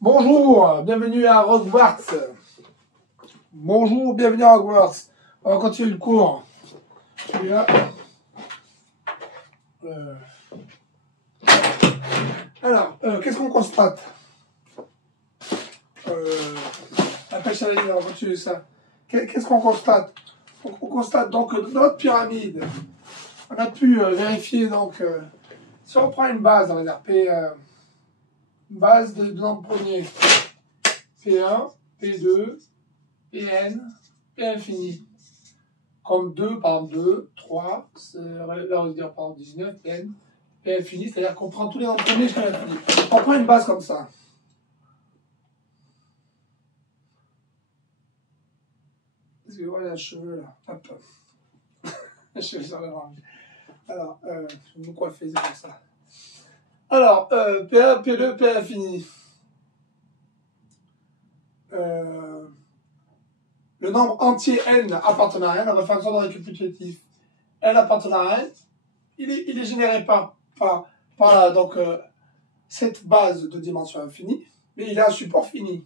Bonjour, bienvenue à Hogwarts. Bonjour, bienvenue à Hogwarts. On va continuer le cours. Celui-là. Alors, qu'est-ce qu'on constate La pêche à la ligne, on va continuer ça. Qu'est-ce qu'on constate? On constate donc que dans notre pyramide, on a pu vérifier donc si on prend une base, on va dire P, base de nombre premier, P1, P2, Pn, P infini. Comme 2, par exemple 2, 3, là on va dire par exemple 19, Pn, P infini, c'est-à-dire qu'on prend tous les nombres premiers jusqu'à l'infini. On prend une base comme ça. Parce que voilà les cheveux là. Hop. Les cheveux sur le range. Alors, je vais me coiffer, c'est comme ça. Alors, P1, P2, P infini. Le nombre entier n appartenant à n, on va faire un ordre récapitulatif. N appartenant à n, il est généré par donc, cette base de dimension infinie, mais il a un support fini.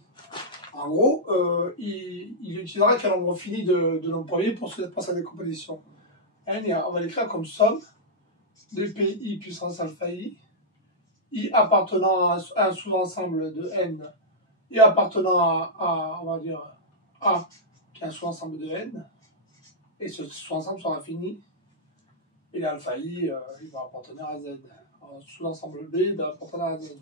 En gros, il utilisera qu'un nombre fini de nombres premiers pour sa décomposition. N, on va l'écrire comme somme de pi puissance alpha i appartenant à un sous-ensemble de n, i appartenant à, on va dire, A, qui est un sous-ensemble de n, et ce sous-ensemble sera fini, et l'alpha i, il va appartenir à z. Un sous-ensemble B va appartenir à z.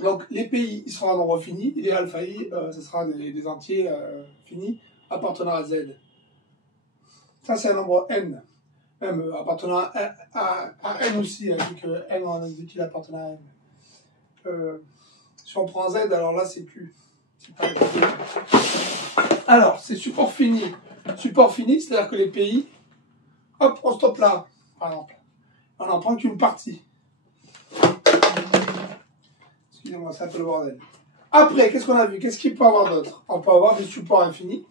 Donc les pi, ils seront un nombre fini, et les alpha i, ce sera des entiers finis appartenant à z. Ça, c'est un nombre n. Même appartenant à n aussi, vu que n, on a dit qu'il appartenait à n. Si on prend z, alors là, c'est plus. Alors, c'est support fini. Support fini, c'est-à-dire que les pi, hop, on stoppe là, par exemple. On n'en prend qu'une partie. Excusez-moi, c'est un peu le bordel. Après, qu'est-ce qu'on a vu? Qu'est-ce qu'il peut avoir d'autre? On peut avoir des supports infinis.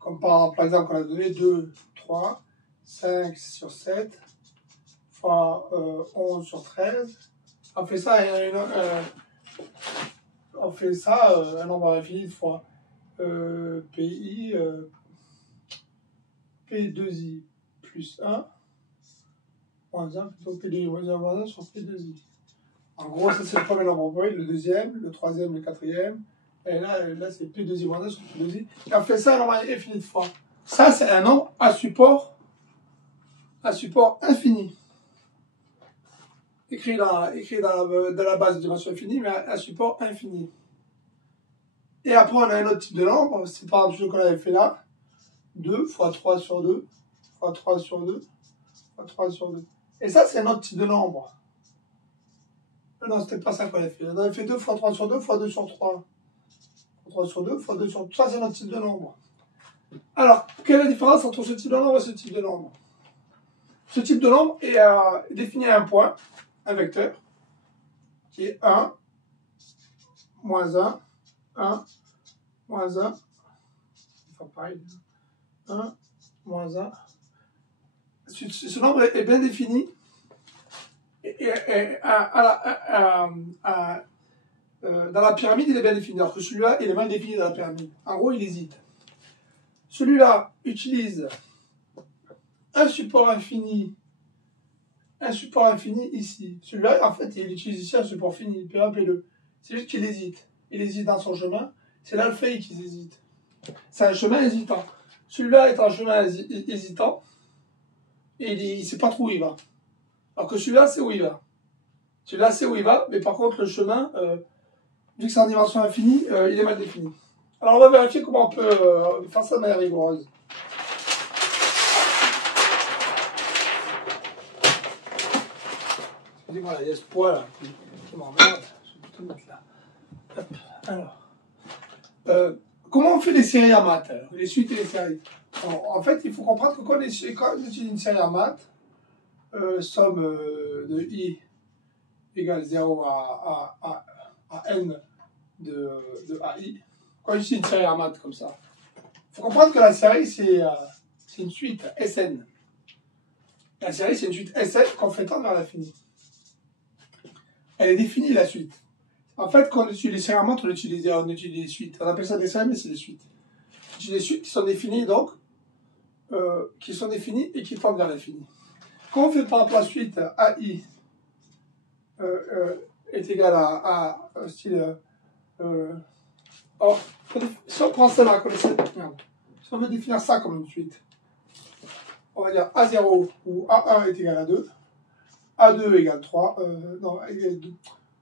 Comme par exemple, on a donné 2, 3, 5 sur 7, fois 11 sur 13. On fait ça, un nombre infini de fois PI, P2i plus 1, moins 1, plutôt P2i moins 1, moins 1 sur P2i. En gros, ça c'est le premier nombre premier, le deuxième, le troisième, le quatrième. Et là c'est P2i moins 1 sur P2i. Et on fait ça un nombre infini de fois. Ça, c'est un nombre à support infini. Écrit dans la base de dimension infinie, mais à support infini. Et après, on a un autre type de nombre, c'est par exemple ce qu'on avait fait là. 2 fois 3 sur 2, fois 3 sur 2, fois 3 sur 2. Et ça, c'est un autre type de nombre. Non, c'était pas ça qu'on avait fait. On avait fait 2 fois 3 sur 2, fois 2 sur 3. Fois 3 sur 2, fois 2 sur 3. Ça, c'est notre type de nombre. Alors, quelle est la différence entre ce type de nombre et ce type de nombre? Ce type de nombre est défini à un point, un vecteur, qui est 1, moins 1, 1, moins 1. Enfin, pareil. 1, moins 1. Ce nombre est bien défini. Dans la pyramide, il est bien défini. Alors que celui-là, il est mal défini dans la pyramide. En gros, il hésite. Celui-là utilise un support infini ici. Celui-là, en fait, il utilise ici un support fini, P1, P2. C'est juste qu'il hésite. Il hésite dans son chemin. C'est l'alpha i qui hésite. C'est un chemin hésitant. Celui-là est un chemin hésitant. Et il ne sait pas trop où il va. Alors que celui-là, c'est où il va. Celui-là, c'est où il va. Mais par contre, le chemin, vu que c'est en dimension infinie, il est mal défini. Alors, on va vérifier comment on peut faire ça de manière rigoureuse. Excusez-moi, il y a ce poids là qui m'emmerde. Je vais tout le mettre là. Hop. Alors, comment on fait les séries en maths, les suites et les séries? En fait, il faut comprendre que quand on utilise une série en maths, somme de i égale 0 à n de ai, quand on utilise une série en maths comme ça, il faut comprendre que la série, c'est une suite Sn. La série, c'est une suite Sn qu'on fait tendre vers l'infini. elle est définie la suite. En fait, quand on utilise les schémas, on utilise des suites. On appelle ça des schémas, mais c'est des suites. On utilise des suites qui sont définies, donc, qui sont définies et qui tendent vers l'infini. Quand on fait par rapport à la suite AI est égal à style. Or, si on prend celle-là, si on veut définir ça comme une suite, on va dire A0 ou A1 est égal à 2, A2 égale 3, non, égale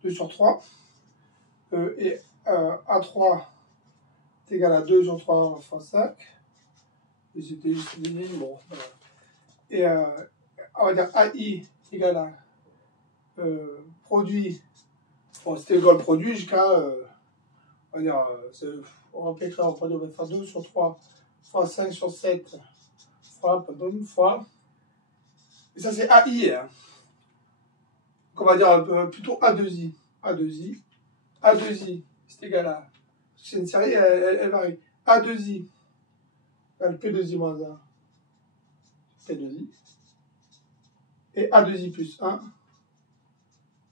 2 sur 3, et A3 est égal à 2 sur 3 fois 5, et c'était juste des lignes, bon, voilà. Et on va dire AI est égal à produit, bon, c'était égal produit jusqu'à, on va dire, on va écrire en produit, on va faire 2 sur 3 fois 5 sur 7 fois, fois, et ça c'est AI, hein. Donc on va dire plutôt A2I, A2I, A2I, c'est égal à, c'est une série, elle varie, A2I, égale P2I moins 1, P2I, et A2I plus 1,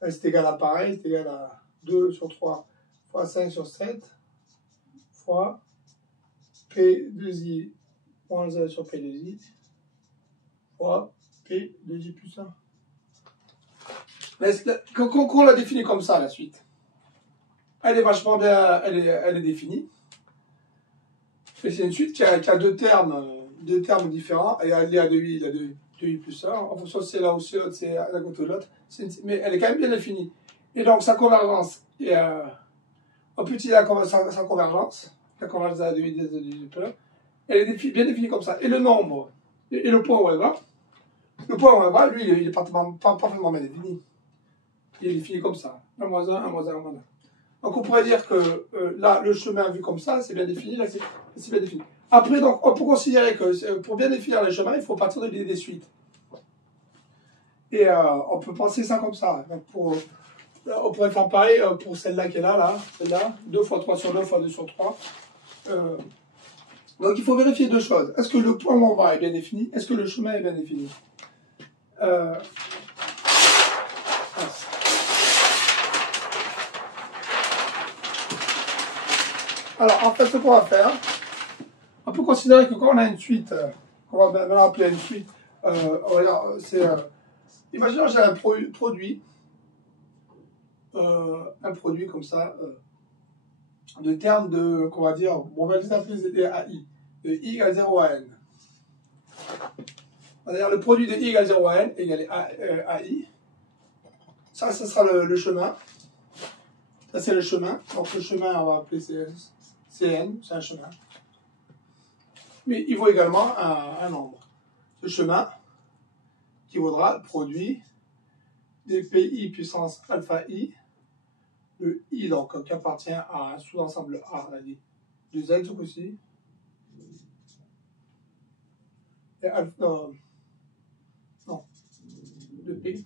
c'est égal à pareil, c'est égal à 2 sur 3 fois 5 sur 7 fois P2I moins 1 sur P2I fois P2I plus 1. Mais quand on la définit comme ça, la suite, elle est vachement bien, elle est définie. Mais c'est une suite qui a deux termes différents, et elle est à 2i, il y a 2i plus 1, en fonction de c'est là ou c'est l'autre, c'est à côté de l'autre, mais elle est quand même bien définie. Et donc sa convergence, on peut utiliser sa convergence, la convergence à 2i, 2i plus 1, elle est bien définie comme ça. Et le nombre, et le point où elle va, lui, il est parfaitement bien défini. Il est défini comme ça, 1 moins 1, 1 moins 1, 1 moins 1. Donc on pourrait dire que là, le chemin vu comme ça, c'est bien défini, là, c'est bien défini. Après, donc, on peut considérer que pour bien définir les chemins, il faut partir de l'idée des suites. Et on peut penser ça comme ça. Donc on pourrait faire pareil pour celle-là qui est là, celle-là, 2 fois 3 sur 2 fois 2 sur 3. Donc il faut vérifier deux choses. Est-ce que le point où on va est bien défini? Est-ce que le chemin est bien défini? Alors, en fait, ce qu'on va faire, on peut considérer que quand on a une suite, qu'on va maintenant appeler une suite, on va dire, c'est, imaginons que j'ai un produit comme ça, de termes de, qu'on va dire, on va les appeler des AI, de I égale 0 à N. On va dire le produit de I égale 0 à N égale AI. Ça, ce sera le chemin. Ça, c'est le chemin. Donc, le chemin, on va appeler CN, c'est un chemin. Mais il vaut également un nombre. Ce chemin qui vaudra le produit des PI puissance alpha I, le I donc qui appartient à un sous-ensemble A, on a dit, de Z ce coup-ci, et alpha, non, de P,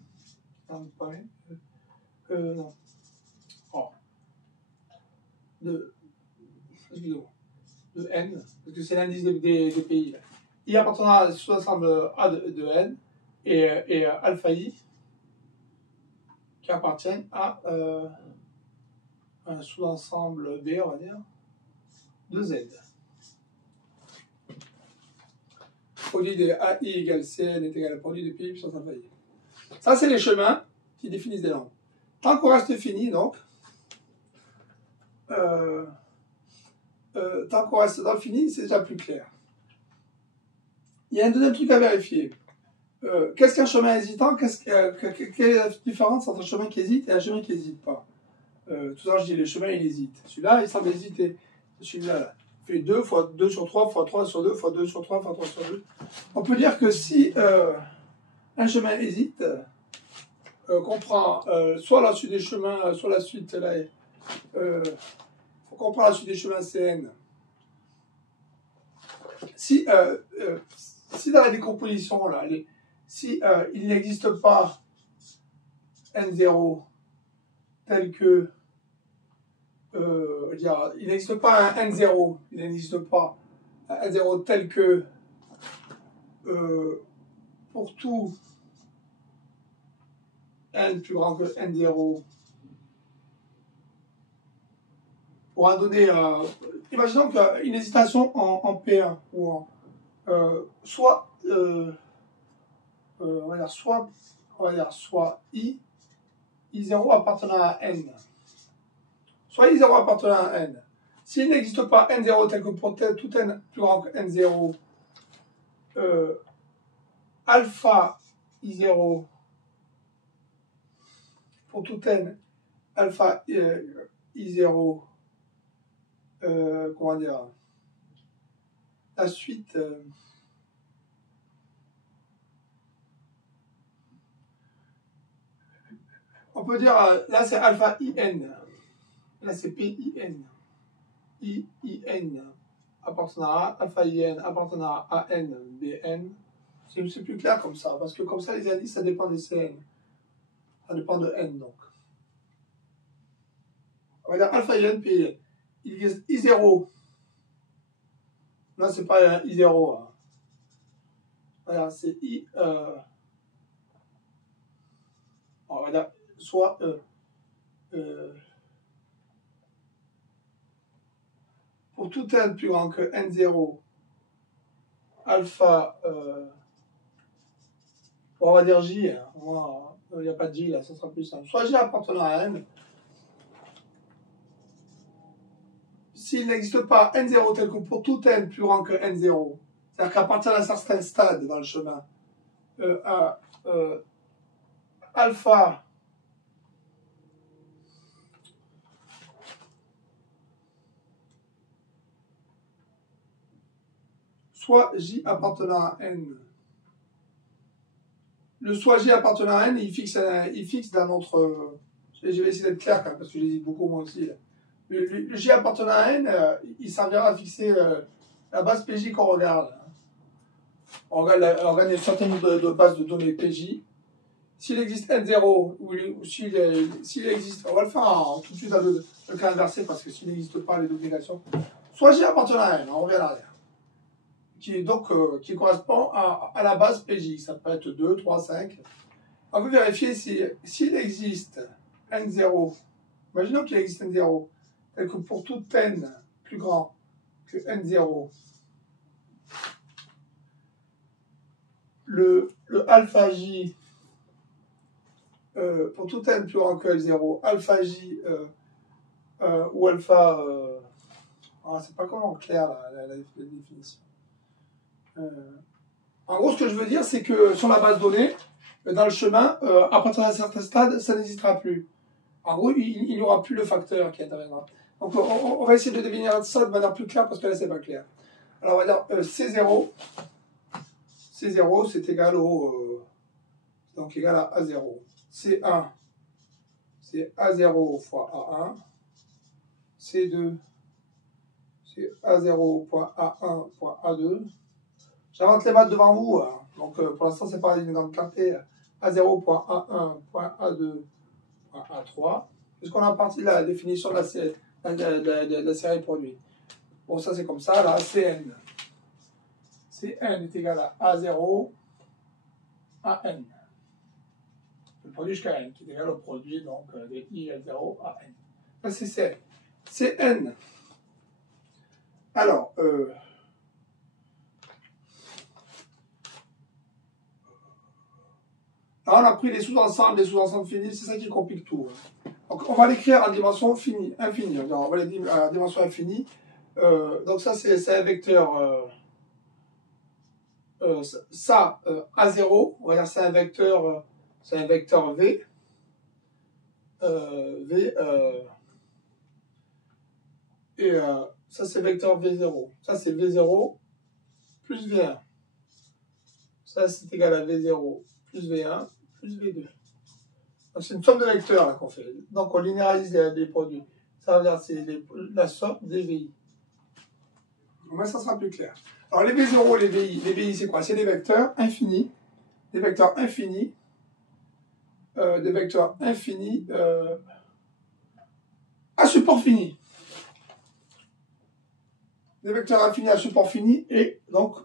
non, pas bien, non, oh, excusez-moi, de N, parce que c'est l'indice des PI. Là. I appartiendra à un sous-ensemble A de N, et alpha I, qui appartiennent à un sous-ensemble B, on va dire, de Z. Produit de AI égale CN est égal à produit de PI puissance alpha I. Ça, c'est les chemins qui définissent des nombres. Tant qu'on reste fini, donc, tant qu'on reste dans le fini, c'est déjà plus clair. Il y a un deuxième truc à vérifier. Qu'est-ce qu'un chemin hésitant? Quelle est la différence entre un chemin qui hésite et un chemin qui n'hésite pas? Tout à l'heure, je dis le chemin, il hésite. Celui-là, il semble hésiter. Celui-là, là, fait 2 fois 2 sur 3 fois 3 sur 2 fois 2 sur 3 fois 3 sur 2. On peut dire que si un chemin hésite, qu'on prend soit la suite des chemins, soit la suite, là, faut qu'on prend la suite des chemins CN. Si dans la décomposition, là, si il n'existe pas N0 tel que il n'existe pas un N0, il n'existe pas un N0 tel que pour tout N plus grand que N0 pour un donné, imaginons qu'une hésitation en P1 ou en soit on va dire soit I0 appartenant à N, soit I0 appartenant à N. S'il n'existe pas N0 tel que pour tout N plus grand que N0, alpha I0 pour tout N, alpha I0, comment dire, la suite, on peut dire, là c'est alpha IN, là c'est PIN, IN appartenant à alpha IN appartenant à N, BN, c'est plus clair comme ça, parce que comme ça les indices ça dépend des CN, ça dépend de N donc. On va dire alpha IN, PIN, il existe I0, là c'est pas un I0, hein. Voilà, c'est I, on va dire soit pour tout N plus grand que N0, alpha, on va dire J, hein. Il n'y a pas de J là, ça sera plus simple. Soit J appartenant à N, s'il n'existe pas N0 tel que pour tout N plus grand que N0, c'est-à-dire qu'à partir d'un certain stade dans le chemin, alpha soit J appartenant à N. Le soit J appartenant à N, il fixe dans notre... je vais essayer d'être clair quand même, parce que j'hésite beaucoup moi aussi. Là. Le J appartenant à N, il servira à fixer la base PJ qu'on regarde. On regarde une certaine nombre de bases de données PJ. S'il existe N0, ou s'il existe... On va le faire tout de suite dans le cas inversé, parce que s'il n'existe pas les duplications. Soit J appartenant à N, on revient à l'arrière. Qui correspond à la base PJ. Ça peut être 2, 3, 5. On peut vérifier s'il existe N0. Imaginons qu'il existe N0, tel que pour tout N plus grand que N0, le alpha J, pour tout N plus grand que L0, alpha J ou alpha... c'est pas comment clair la définition. En gros, ce que je veux dire, c'est que sur la base donnée, dans le chemin, à partir d'un certain stade, ça n'hésitera plus. En gros, il n'y aura plus le facteur qui interviendra. Donc, on va essayer de définir ça de manière plus claire, parce que là, c'est pas clair. Alors, on va dire C0. C0, c'est égal donc égal à A0. C1, c'est A0 fois A1. C2, c'est A0 point A1 point A2. J'invente les maths devant vous, hein. Donc pour l'instant c'est pas une grande clarté. A0.A1.A2.A3, puisqu'on a parti de la définition de la série produit. Bon, ça c'est comme ça, là, Cn. Cn est égal à A0 à N. Le produit jusqu'à N, qui est égal au produit donc, de I0 à N. Ça c'est Cn. Cn. Alors, là, on a pris les sous-ensembles, finis, c'est ça qui complique tout. Donc, on va l'écrire en dimension infinie. On va les dire en dimension infinie. Donc, ça, c'est un vecteur. A0, on va dire c'est un vecteur V. Ça, c'est vecteur V0. Ça, c'est V0 plus V1. Ça, c'est égal à V0 plus V1 plus V2. Donc, c'est une somme de vecteurs là qu'on fait. Donc, on linéarise les produits. Ça veut dire c'est la somme des VI. Donc, ça sera plus clair. Alors, les V0, les VI, c'est quoi? C'est des vecteurs infinis. Des vecteurs infinis. À support fini. Des vecteurs infinis à support fini. Et donc,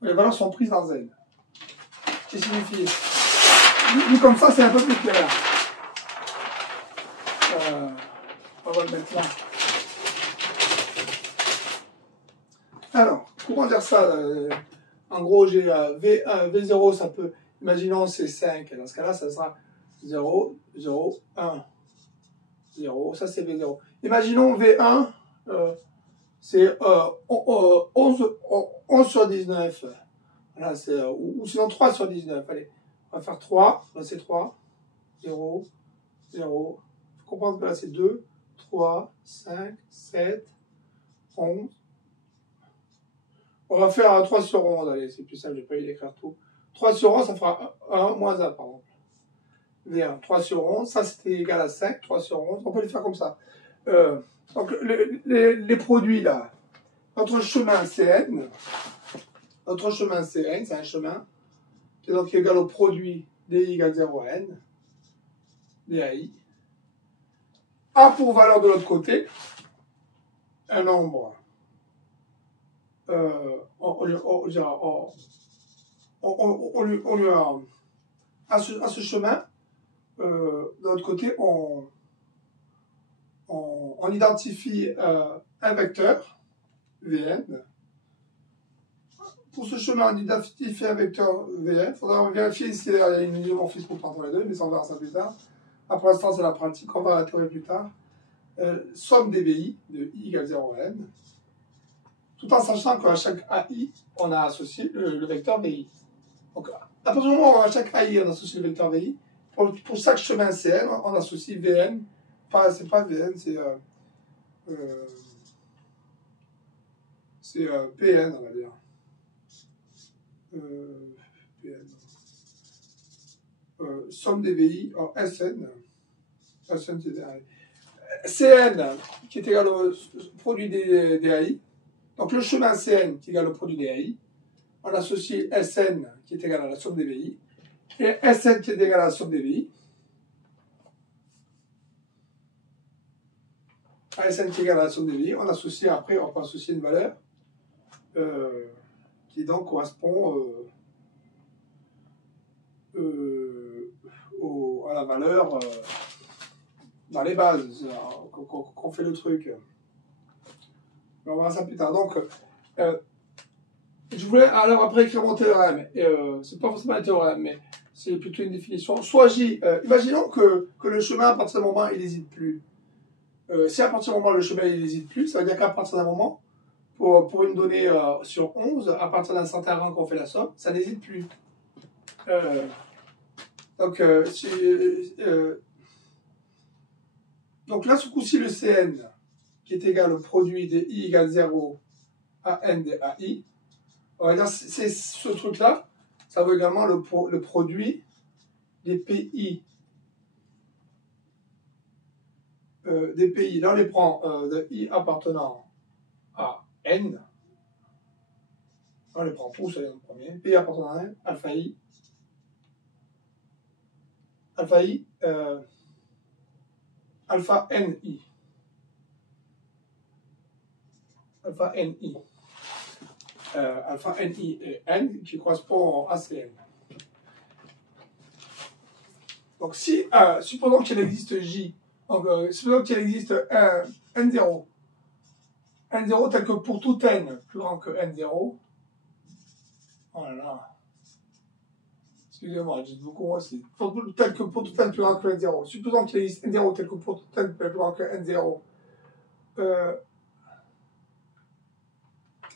les valeurs sont prises dans Z. Qui signifie, vu comme ça, c'est un peu plus clair. On va le mettre là. comment dire ça en gros, j'ai V1, V0, ça peut, imaginons c'est 5, dans ce cas-là, ça sera 0, 0, 1, 0, ça c'est V0. Imaginons V1, c'est 11 sur 19, voilà, ou sinon 3 sur 19, allez, on va faire 3, là c'est 3, 0, 0, il faut comprendre que là c'est 2, 3, 5, 7, 11, on va faire 3 sur 11, allez, c'est plus simple, je vais pas y écrire tout. 3 sur 11, ça fera 1 moins 1, par exemple. V1, 3 sur 11, ça c'était égal à 5, 3 sur 11, on peut les faire comme ça. Donc les produits là, notre chemin CN, c'est un chemin qui est donc égal au produit DI égale 0 à N, DAI. A pour valeur de l'autre côté, un nombre. On lui a, à ce chemin, de l'autre côté, on identifie un vecteur, Vn. Pour ce chemin, on identifie un vecteur Vn. Il faudra vérifier s'il y a une isomorphisme entre les deux, mais ça on verra ça plus tard. Là, pour l'instant, c'est la pratique, on va la théorie plus tard. Somme des VI de I égale 0 à N. Tout en sachant qu'à chaque AI, on a associé le vecteur VI. Donc, à partir du moment où à chaque AI, on associe le vecteur VI, pour chaque chemin CN, on associe Vn. C'est pas Vn, c'est Pn, on va dire. Pn. Somme des VI en Sn. Sn, c'est Cn, qui est égal au produit des AI. Donc le chemin Cn qui est égal au produit des AI, on associe Sn qui est égal à la somme des VI, et Sn qui est égal à la somme des VI. À Sn qui est égal à la somme des VI, on associe après, on peut associer une valeur qui donc correspond à la valeur dans les bases, qu'on fait le truc. On va voir ça plus tard. Donc, je voulais alors après écrire mon théorème. C'est pas forcément un théorème, mais c'est plutôt une définition. Soit J, imaginons que le chemin, à partir d'un moment, il n'hésite plus. Si à partir d'un moment, le chemin, il n'hésite plus, ça veut dire qu'à partir d'un moment, pour une donnée sur 11, à partir d'un certain rang qu'on fait la somme, ça n'hésite plus. Donc là, ce coup-ci, le Cn, qui est égal au produit de I égale 0 à N de AI, on va dire c'est ce truc-là, ça vaut également le produit des PI. Des PI. Là, on les prend de I appartenant à N. On les prend tous, allez, en premier. PI appartenant à N, alpha I. Alpha I, alpha NI. Alpha NI. Alpha NI et N qui correspond à CN. Donc si, supposons qu'il existe J, donc supposons qu'il existe un N0, N0 tel que pour tout N plus grand que N0, oh là là, excusez-moi, j'ai beaucoup aussi, tel que pour tout N plus grand que N0, supposons qu'il existe N0 tel que pour tout N plus grand que N0,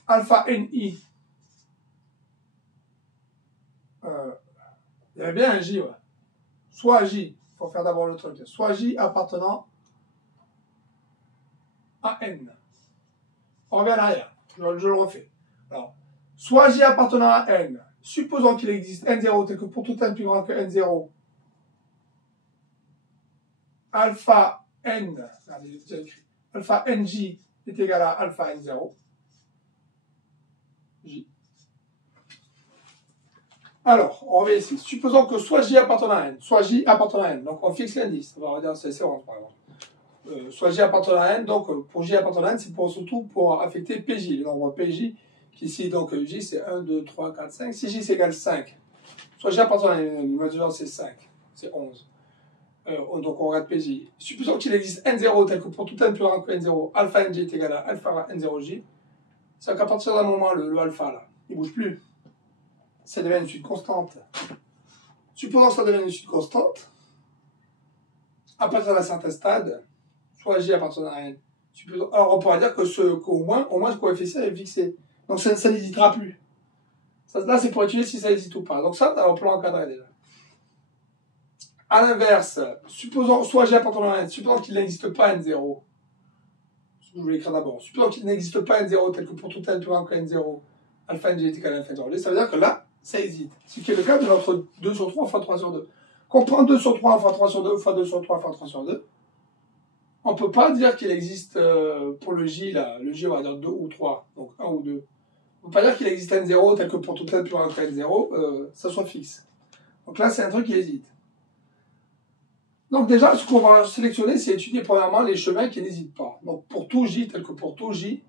alpha NI, il y a bien un J, ouais. Soit J, il faut faire d'abord le truc, soit J appartenant à N. On revient en arrière, je le refais. Alors, soit J appartenant à N, supposons qu'il existe N0 tel que pour tout N plus grand que N0, alpha N, regardez, j'ai déjà écrit, alpha NJ est égal à alpha N0, J. Alors, on revient ici. Supposons que soit J appartenant à N, soit J appartenant à N. Donc, on fixe l'indice. On va dire c'est 11, par exemple. Soit J appartenant à N, donc pour J appartenant à N, c'est surtout pour affecter PJ, le nombre PJ, qui ici, donc J, c'est 1, 2, 3, 4, 5. Si J, c'est égal à 5, soit J appartenant à N, maintenant c'est 5, c'est 11. Donc, on regarde PJ. Supposons qu'il existe N0 tel que pour tout N plus grand que N0, alpha NJ est égal à alpha N0J. C'est qu'à partir d'un moment, le alpha, là, il ne bouge plus. Ça devient une suite constante. Supposons que ça devienne une suite constante, à partir d'un certain stade, soit J à partir d'un N. Alors on pourra dire que qu'au moins ce coefficient est fixé. Donc ça n'hésitera plus. Ça, là, c'est pour étudier si ça hésite ou pas. Donc ça, on peut l'encadrer déjà. À l'inverse, supposons soit G appartenant à N, supposons qu'il n'existe pas N0. Je vais l'écrire d'abord. Supposons qu'il n'existe pas N0 tel que pour tout N plus grand que N0, alpha NG est égal à alpha 0. Ça veut dire que là, ça hésite. Ce qui est le cas de notre 2 sur 3 fois 3 sur 2. Qu'on prend 2 sur 3 fois 3 sur 2 fois 2 sur 3 fois 3 sur 2, on ne peut pas dire qu'il existe pour le J, là, le J on va dire 2 ou 3, donc 1 ou 2. On ne peut pas dire qu'il existe N0 tel que pour tout N plus grand que N0, ça soit fixe. Donc là, c'est un truc qui hésite. Donc déjà, ce qu'on va sélectionner, c'est étudier premièrement les chemins qui n'hésitent pas. Donc pour tout J, tel que pour tout J,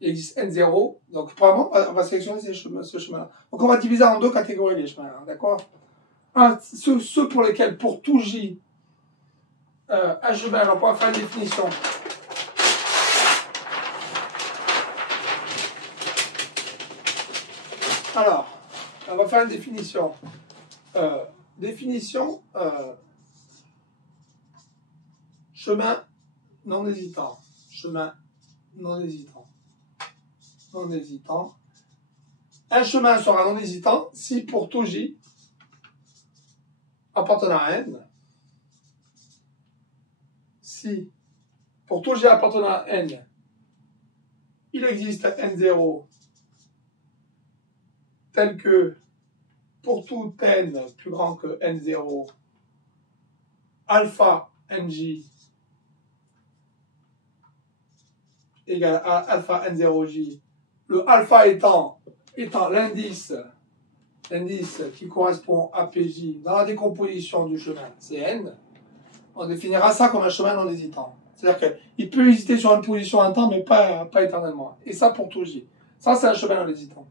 il existe N0. Donc premièrement, on va sélectionner ce chemin-là. Donc on va diviser en deux catégories les chemins, hein, d'accord? Ceux pour lesquels, pour tout J, un chemin, donc on va faire une définition. Alors, on va faire une définition. Chemin non hésitant. Chemin non hésitant. Non hésitant. Un chemin sera non hésitant si pour tout J appartenant à N, si pour tout J appartenant à N, il existe N0 tel que pour tout N plus grand que N0, alpha NJ égale à alpha N0J, le alpha étant l'indice qui correspond à PJ dans la décomposition du chemin, c'est N, on définira ça comme un chemin non hésitant. C'est-à-dire qu'il peut hésiter sur une position un temps, mais pas éternellement. Et ça pour tout J. Ça, c'est un chemin non hésitant.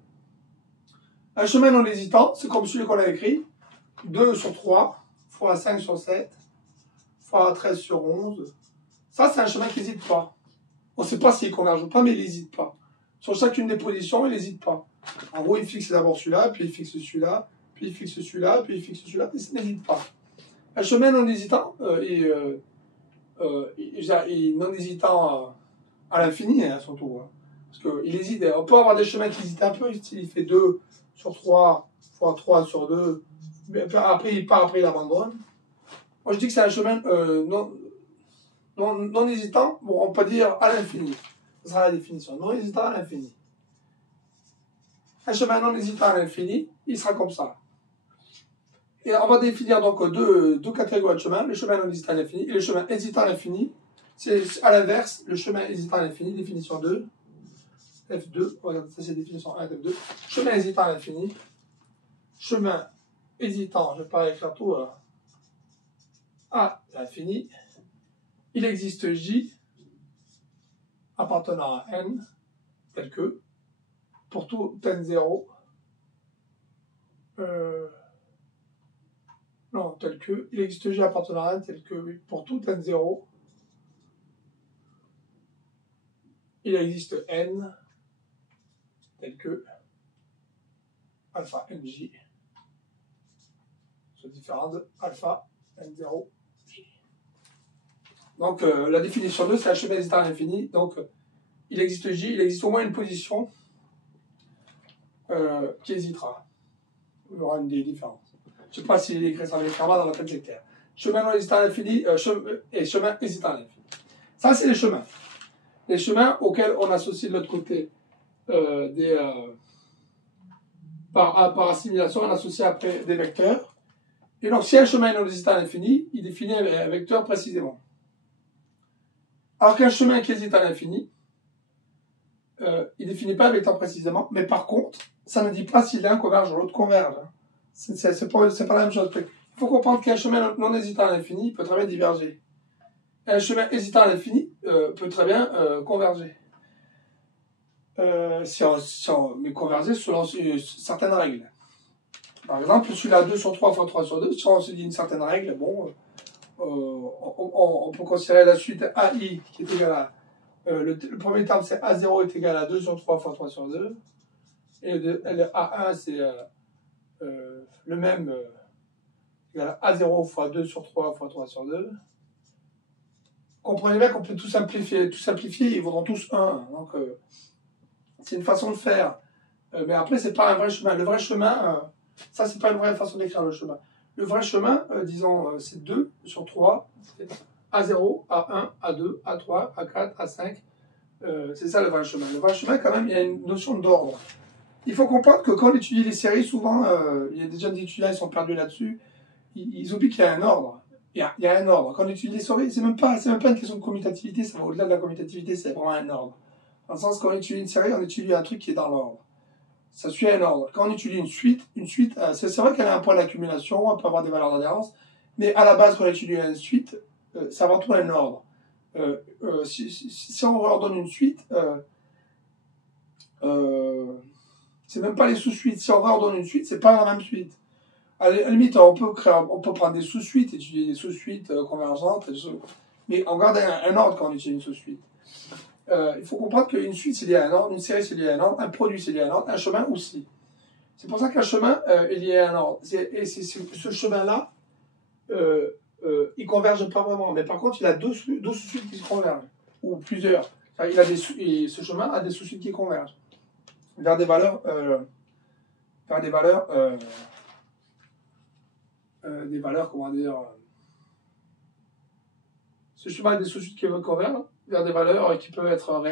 Un chemin non hésitant, c'est comme celui qu'on a écrit, 2 sur 3, fois 5 sur 7, fois 13 sur 11. Ça, c'est un chemin qui n'hésite pas. On ne sait pas s'il converge ou pas, mais il n'hésite pas. Sur chacune des positions, il n'hésite pas. En gros, il fixe d'abord celui-là, puis il fixe celui-là, puis il fixe celui-là, puis il fixe celui-là, et ça n'hésite pas. Un chemin non hésitant est non hésitant à l'infini, hein, surtout. Hein. Parce qu'il hésite. On peut avoir des chemins qui hésitent un peu, il fait 2 sur 3 fois 3 sur 2, mais après il part, après il abandonne. Moi je dis que c'est un chemin non hésitant, bon, on peut dire à l'infini. Ce sera la définition. Non hésitant à l'infini. Un chemin non hésitant à l'infini, il sera comme ça. Et on va définir donc deux catégories de chemins, le chemin non hésitant à l'infini et le chemin hésitant à l'infini. C'est à l'inverse, le chemin hésitant à l'infini, définition 2. F2, regarde, ça c'est définition 1 F2. Chemin hésitant à l'infini. Chemin hésitant, je ne vais pas écrire tout, à l'infini. Il existe J appartenant à N, tel que, pour tout N0, non, tel que, il existe J appartenant à N, tel que, pour tout N0, il existe N, tel que, alpha NJ, soit différent de alpha N0. Donc, la définition 2, c'est un chemin hésitant à l'infini. Donc, il existe J, il existe au moins une position qui hésitera. Il y aura une différence. Je ne sais pas s'il est écrit ça avec clairement dans la tête, c'est clair. Chemin non hésitant à l'infini et chemin hésitant à l'infini. Ça, c'est les chemins. Les chemins auxquels on associe de l'autre côté par assimilation, on associe après des vecteurs. Et donc, si un chemin est non hésitant à l'infini, il définit un vecteur précisément. Alors qu'un chemin qui hésite à l'infini, il ne définit pas un vecteur précisément, mais par contre, ça ne dit pas si l'un converge ou l'autre converge. C'est pas la même chose. Il faut comprendre qu'un chemin non hésitant à l'infini peut très bien diverger. Un chemin hésitant à l'infini peut très bien converger. Mais converger selon certaines règles. Par exemple, celui-là 2 sur 3 fois 3 sur 2, si on se dit une certaine règle, bon, on peut considérer la suite AI qui est égale à Le premier terme, c'est A0 est égal à 2 sur 3 fois 3 sur 2. Et le A1, c'est le même, égal à A0 fois 2 sur 3 fois 3 sur 2. Comprenez bien qu'on peut tout simplifier. Tout simplifier, ils vaudront tous 1. Donc, c'est une façon de faire. Mais après, c'est pas un vrai chemin. Le vrai chemin, ça, c'est pas une vraie façon d'écrire le chemin. Le vrai chemin, disons, c'est 2 sur 3. A0, A1, A2, A3, A4, A5. C'est ça le vrai chemin. Le vrai chemin, quand même, il y a une notion d'ordre. Il faut comprendre que quand on étudie les séries, souvent, il y a des jeunes étudiants, ils sont perdus là-dessus. Ils oublient qu'il y a un ordre. Il y a un ordre. Quand on étudie les séries, c'est même pas une question de commutativité, ça va au-delà de la commutativité, c'est vraiment un ordre. Dans le sens, quand on étudie une série, on étudie un truc qui est dans l'ordre. Ça suit un ordre. Quand on étudie une suite, c'est vrai qu'elle a un point d'accumulation, on peut avoir des valeurs d'adhérence, mais à la base, quand on étudie une suite, c'est avant tout un ordre. Si on ordonne une suite, c'est même pas les sous-suites. Si on ordonne une suite, c'est pas la même suite. À la limite, on peut prendre des sous-suites, étudier des sous-suites convergentes, mais on garde un ordre quand on étudie une sous-suite. Il faut comprendre qu'une suite c'est lié à un ordre, une série c'est lié à un ordre, un produit c'est lié à un ordre, un chemin aussi. C'est pour ça qu'un chemin est lié à un ordre. Et ce chemin-là, il ne converge pas vraiment. Mais par contre, il a deux sous-suites qui se convergent, ou plusieurs. Ce chemin a des sous-suites qui convergent vers des valeurs, comment dire. Ce chemin a des sous-suites qui convergent vers des valeurs qui peuvent être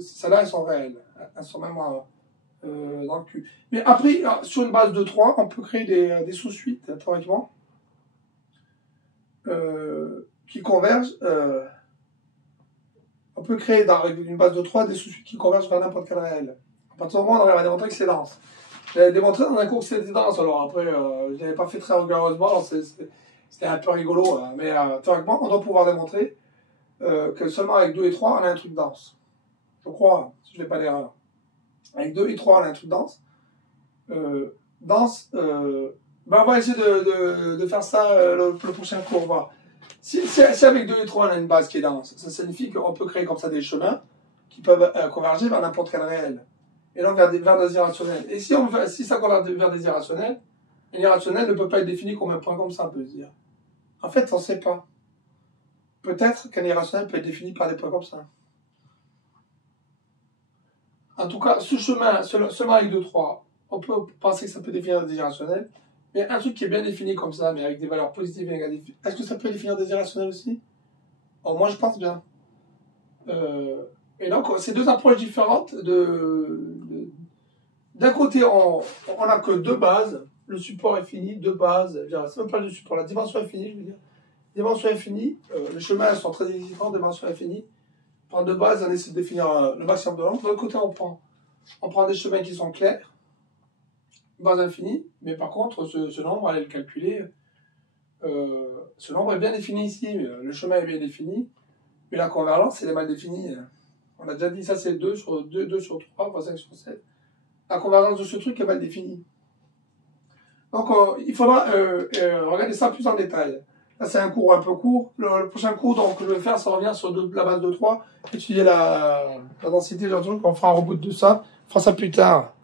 celles-là, elles sont réelles. Elles sont même dans le cul. Mais après, sur une base de 3, on peut créer des sous-suites, théoriquement, qui convergent. On peut créer dans une base de 3 des sous-suites qui convergent vers n'importe quel réel. À partir du moment où on arrive à démontrer que c'est dense. J'avais démontré dans un cours que c'était dense, alors après, je ne l'avais pas fait très rigoureusement, c'était un peu rigolo, mais théoriquement, on doit pouvoir démontrer que seulement avec 2 et 3, on a un truc dense. Je crois, si je ne fais pas d'erreur. Avec 2 et 3, on a un truc dense. On va essayer de faire ça le prochain cours. Voilà. Si avec 2 et 3, on a une base qui est dense, ça signifie qu'on peut créer comme ça des chemins qui peuvent converger vers n'importe quel réel. Et donc vers des irrationnels. Et si ça converge vers des irrationnels, un irrationnel ne peut pas être défini comme un point comme ça, on peut se dire. En fait, on ne sait pas. Peut-être qu'un irrationnel peut être défini par des points comme ça. En tout cas, ce chemin, seulement avec 2, 3, on peut penser que ça peut définir des irrationnels. Mais un truc qui est bien défini comme ça, mais avec des valeurs positives et négatives, est-ce que ça peut définir des irrationnels aussi? Moi, je pense bien. Et donc, c'est deux approches différentes. D'un côté, on n'a que 2 bases. Le support est fini, 2 bases. C'est même pas le support, la dimension est finie, je veux dire. Dimension infinie, les chemins sont très existants, dimension infinie. On prend 2 bases, on essaie de définir le maximum de nombre. De l'autre côté, on prend des chemins qui sont clairs, base infinie, mais par contre, ce nombre, allez le calculer. Ce nombre est bien défini ici, le chemin est bien défini, mais la convergence, elle est mal définie. On a déjà dit, ça c'est 2 sur 3, fois 5 sur 7. La convergence de ce truc est mal définie. Donc, il faudra regarder ça plus en détail. Là, c'est un cours un peu court. Le prochain cours donc, que je vais faire, ça revient sur la base de 3. Étudier la densité, on fera un reboot de ça. On fera ça plus tard.